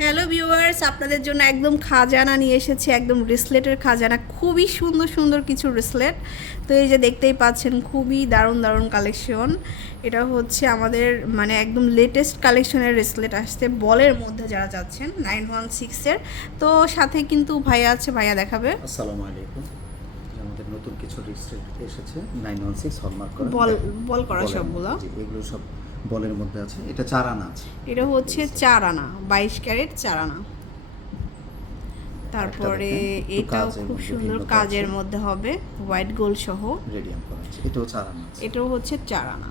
Hello viewers আপনাদের জন্য একদম খাজানা নিয়ে এসেছি একদম রিসলেটের খাজানা খুবই সুন্দর সুন্দর কিছু রিসলেট তো এই যে দেখতেই পাচ্ছেন খুবই দারুণ দারুণ কালেকশন এটা হচ্ছে আমাদের মানে একদম লেটেস্ট কালেকশনের রিসলেট আসছে বলের মধ্যে যারা যাচ্ছেন নাইন ওয়ান সিক্সের তো সাথে কিন্তু ভাইয়া আছে ভাইয়া দেখাবে। আসসালামু আলাইকুম। আমাদের নতুন কিছু রিস্ট্রিক্ট এসেছে নাইন ওয়ান সিক্স হলমার্ক বল বল করা সবগুলো। এগুলো সব বলের মধ্যে আছে। এটা চার আনা আছে। এটা হচ্ছে চার আনা বাইশ ক্যারেট চার আনা। তারপরে এটাও খুব সুন্দর কাজের মধ্যে হবে হোয়াইট গোল্ড সহ। রেডিয়াম করা আছে। এটাও চার আনা এটাও হচ্ছে চার আনা।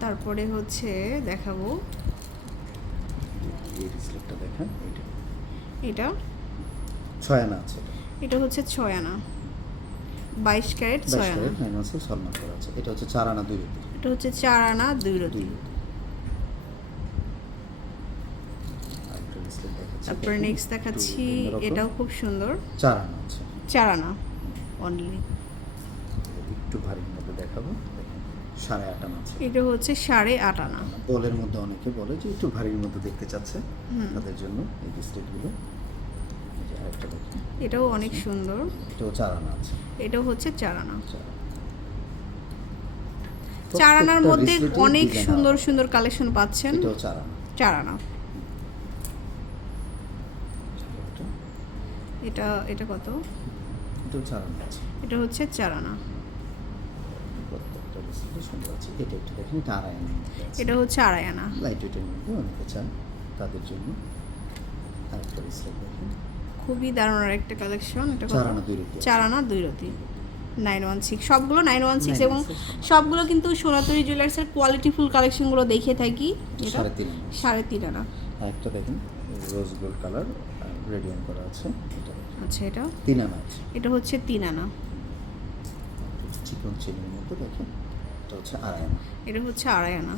তারপরে হচ্ছে দেখাবো। এই রিসলেটটা দেখেন এটা এটা? ছয় আনা আছে। এটা হচ্ছে ছয় আনা। বাইশ ক্যারেট ছয় আনা। করা আছে। এটা হচ্ছে চার আনা দুই রুপি এটা হচ্ছে চার আনা দুই রতি। তারপরে নেক্সট দেখাচ্ছি এটাও খুব সুন্দর। চার আনা আছে। চার আনা অনলি একটু ভারীর মধ্যে দেখাবো। সাড়ে আট আনা এটা হচ্ছে সাড়ে আট আনা। বলের মধ্যে অনেকে বলে যে একটু ভারীর মধ্যে দেখতে চাচ্ছে। তাদের জন্য এই বিস্কিটগুলো এটাও অনেক সুন্দর। এটাও চার আনা আছে। এটাও হচ্ছে চার আনা। চার আনার মধ্যে অনেক সুন্দর সুন্দর কালেকশন পাচ্ছেন। চার আনা এটা- এটা কত? এটা হচ্ছে চার আনা এটা হচ্ছে আড়াই আনা লাইট ওয়েটের মধ্যে অনেকে চান তাদের জন্য। খুবই দারুণ একটা কালেকশন এটা? চার আনা দুই রুপি চার আনা দুই রতি নাইন ওয়ান সিক্স সবগুলো নাইন ওয়ান সিক্স এবং সবগুলো কিন্তু সোনাতরি জুয়েলার্সের কোয়ালিটিফুল কালেকশনগুলো দেখে থাকি। এটা সাড়ে তিন আনা। আরেকটা দেখেন রোজ গোল্ড কালার রেডিয়াম করা আছে। আচ্ছা এটা? তিন আনা এটা হচ্ছে তিন আনা। চিকন চিনির মতো দেখেন এটা হচ্ছে আড়াই আনা। এটা হচ্ছে আড়াই আনা।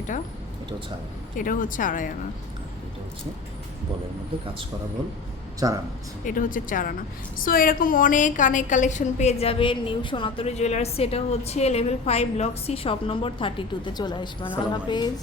এটা এটা? হচ্ছে আড়াই এটা হচ্ছে আড়াই আনা। এটা হচ্ছে বলের মধ্যে কাজ করা বল। এটা হচ্ছে চার আনা সো এরকম অনেক অনেক কালেকশন পেয়ে যাবেন। নিউ সোনাতরি জুয়েলার্স এটা হচ্ছে level five block C shop number thirty টুতে চলে আসবেন। আল্লাহ হাফেজ।